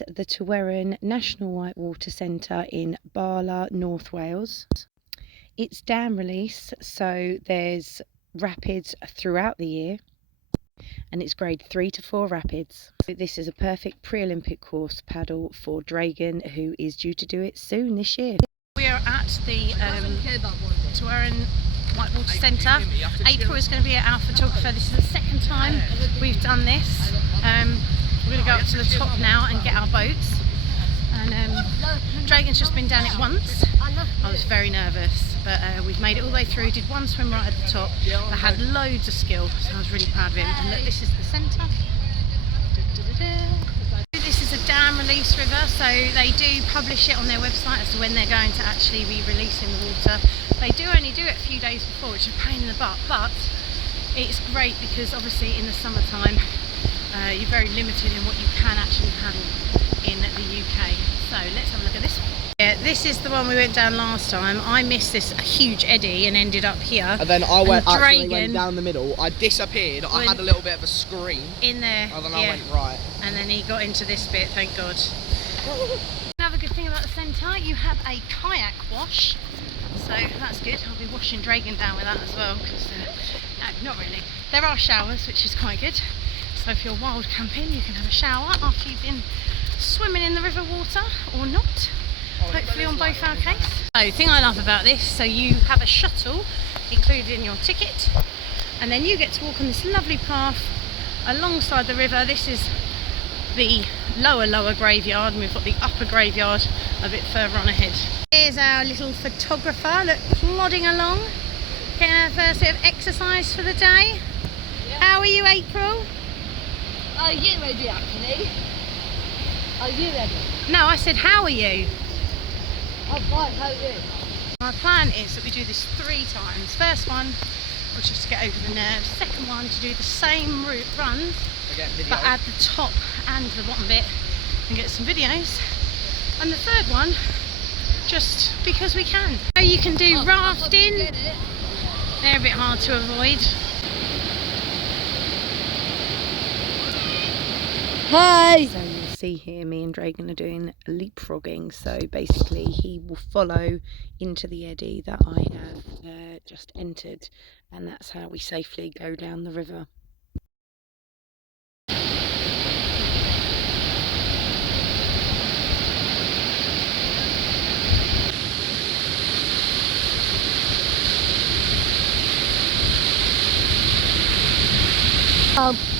is the Tywerryn National Whitewater Centre in Bala, North Wales. It's dam release, so there's rapids throughout the year, and it's grade 3 to 4 rapids. This is a perfect pre-Olympic course paddle for Dragon, who is due to do it soon this year. We are at the Tywerryn Whitewater Centre. April is going to be our photographer. This is the second time we've done this. We're going to go up to the top now and get our boats. And Dragon's just been down it once. I was very nervous, but we've made it all the way through. Did one swim right at the top, but had loads of skill, so I was really proud of him. And look, this is the centre. This is a dam release river, so they do publish it on their website as to when they're going to actually be releasing the water. They do only do it a few days before, which is a pain in the butt, but it's great because obviously in the summertime you're very limited in what you can actually paddle in the UK. So let's have a look at this one. Yeah, this is the one we went down last time. I missed this huge eddy and ended up here. And then I went down the middle. I disappeared. I had a little bit of a scream in there. And then I went right. And then he got into this bit, thank God. Another good thing about the centre, you have a kayak wash. So that's good. I'll be washing Dragon down with that as well. Because no, not really. There are showers, which is quite good. So if you're wild camping, you can have a shower after you've been swimming in the river water or not. Hopefully on both our case. So the thing I love about this, so you have a shuttle included in your ticket, and then you get to walk on this lovely path alongside the river. This is the lower graveyard, and we've got the upper graveyard a bit further on ahead. Here's our little photographer, look, plodding along, getting our first bit of exercise for the day. Yeah. How are you, April? Are you ready, actually? Are you ready? No, I said, how are you? I'm fine, how are you? My plan is that we do this 3 times. First one, which is to get over the nerves. Second one, to do the same route runs, but add the top and the bottom bit and get some videos. And the third one, just because we can. So you can do rafting. They're a bit hard to avoid. Hi! So you'll see here, me and Dragon are doing leapfrogging. So basically he will follow into the eddy that I have just entered, and that's how we safely go down the river.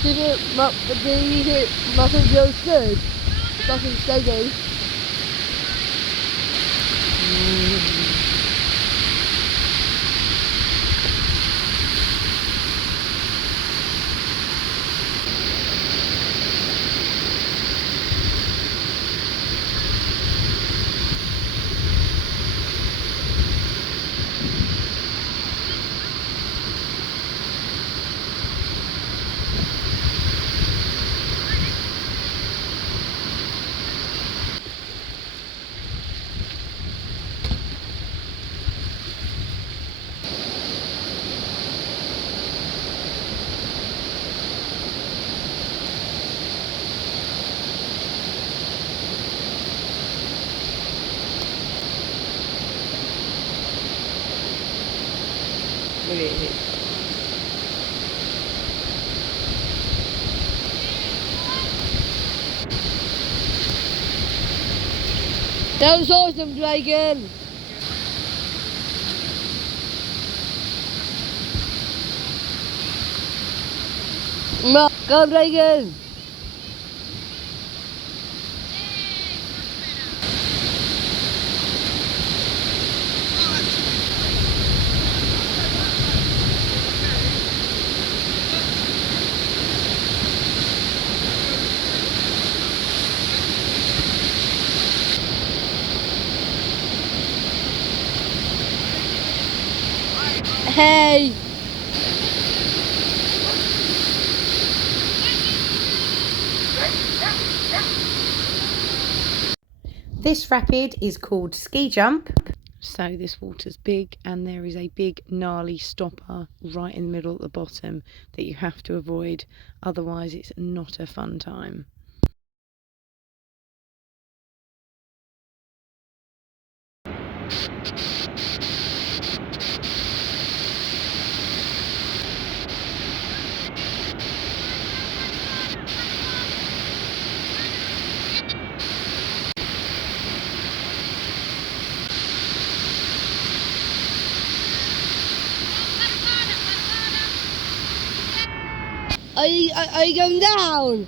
Did it mustn't feel good? It doesn't steady. Look at it. That was awesome, Dragon! Go on, Dragon! Hey! This rapid is called Ski Jump. So this water's big, and there is a big gnarly stopper right in the middle at the bottom that you have to avoid, otherwise it's not a fun time. Are you going down?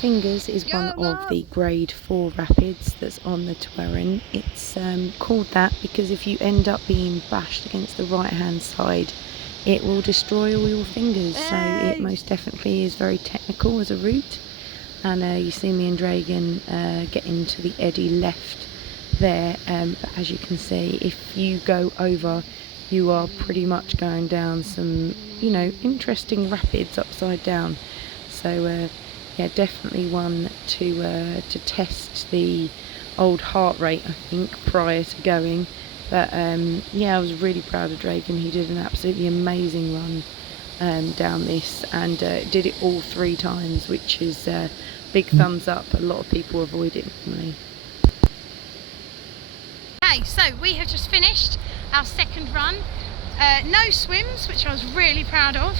Fingers is one of the grade 4 rapids that's on the Tywerryn. It's called that because if you end up being bashed against the right hand side, it will destroy all your fingers. So it most definitely is very technical as a route. And you see me and Dragon get into the eddy left there, but as you can see, if you go over, you are pretty much going down some, you know, interesting rapids upside down. So yeah, definitely one to test the old heart rate, I think, prior to going. But yeah, I was really proud of Dragon. He did an absolutely amazing run down this, and did it all 3 times, which is big thumbs up. A lot of people avoid it normally. Okay, so we have just finished our second run. No swims, which I was really proud of.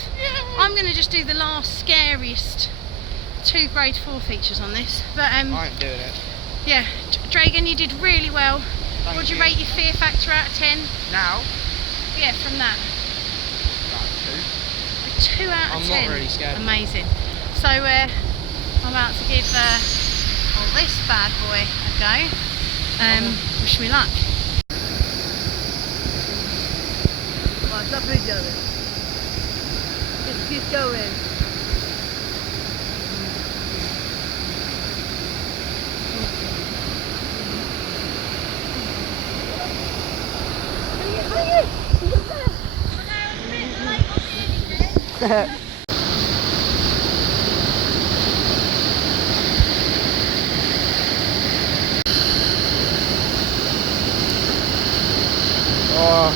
I'm going to just do the last scariest 2 grade 4 features on this. But I ain't doing it. yeah, Dragon, you did really well. Thank Would you you. rate your fear factor out of 10? Now? Yeah, from that. About 2. 2 out of I'm 10. not really scared. Amazing. So I'm about to give this bad boy a go. Wish me luck. Come on, stop video it. Just keep going. Oh.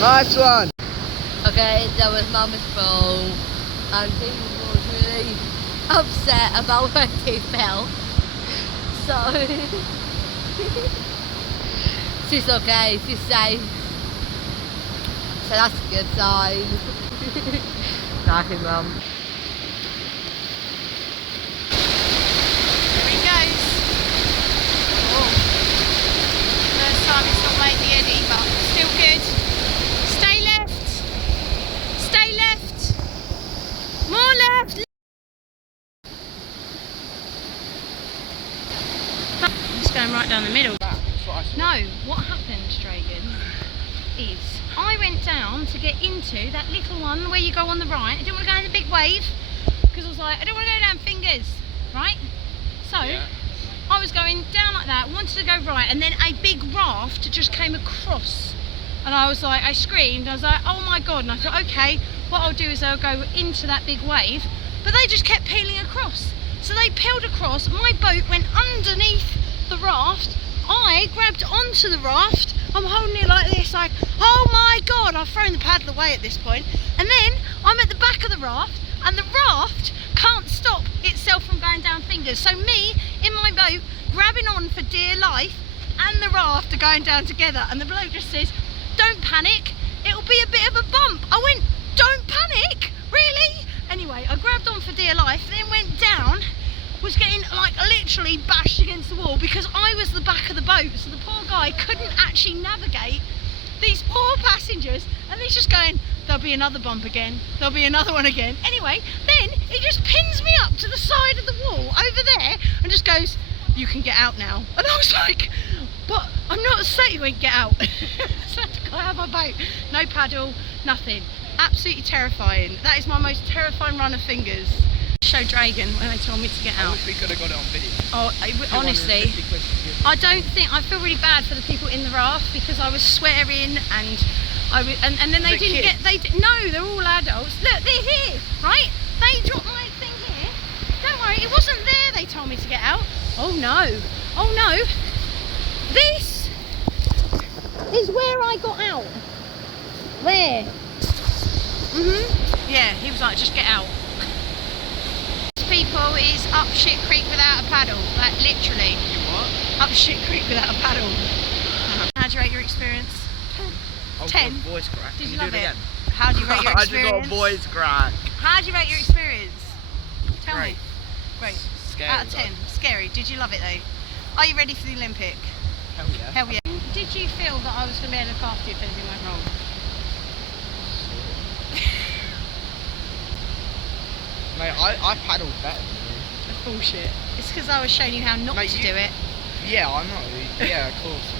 Nice one. Okay, that was Mama's phone, and he was really upset about where he fell. So she's okay, she's safe. So that's a good sign. Nothing, Mum. There he goes. Oh. First time it's not made the eddy, but still good. Stay left. Stay left. More left. I'm just going right down the middle. That's what I saw. No, what happened, Dragon, is I went down to get into that little one where you go on the right. I didn't want to go in the big wave because I was like, I don't want to go down fingers, right? So Yeah. I was going down like that, wanted to go right, and then a big raft just came across. And I was like, I screamed, I was like, oh my God. And I thought, okay, what I'll do is I'll go into that big wave. But they just kept peeling across. So they peeled across, my boat went underneath the raft. I grabbed onto the raft, I'm holding it like this, like, oh my God, I've thrown the paddle away at this point. And then I'm at the back of the raft, and the raft can't stop itself from going down fingers. So me, in my boat, grabbing on for dear life, and the raft are going down together. And the bloke just says, don't panic, it'll be a bit of a bump. I went, don't panic, really? Anyway, I grabbed on for dear life, then went down, was getting like literally bashed against the wall because I was the back of the boat, so the poor guy couldn't actually navigate these poor passengers, and he's just going, there'll be another bump again, there'll be another one again. Anyway, then he just pins me up to the side of the wall over there and just goes, you can get out now. And I was like, but I'm not saying we can get out. So I had to go out of my boat, no paddle, nothing. Absolutely terrifying. That is my most terrifying run of fingers. Show Dragon when they told me to get I out. wish we could have got it on video. Oh, honestly, I don't think, I feel really bad for the people in the raft because I was swearing and and then they didn't get, no, they're all adults. Look, they're here, right? They dropped my thing here. Don't worry, it wasn't there they told me to get out. Oh no, this is is where I got out. There. Yeah, he was like, just get out. People is up shit creek without a paddle. Like literally. You what? Up shit creek without a paddle. How do you rate your experience? 10. Voice crack. Did Can you do love it it? again? How do you rate your I just got a experience? voice crack. How do you rate your experience? Tell Great. me. Great. Scary. Out of 10. Scary. Did you love it though? Are you ready for the Olympic? Hell yeah. Hell yeah. Did you feel that I was going to be able to look after you if anything went wrong? Mate, I paddled better than you. That's bullshit. It's because I was showing you how not Mate, to do it. Yeah, I know. Yeah, of course.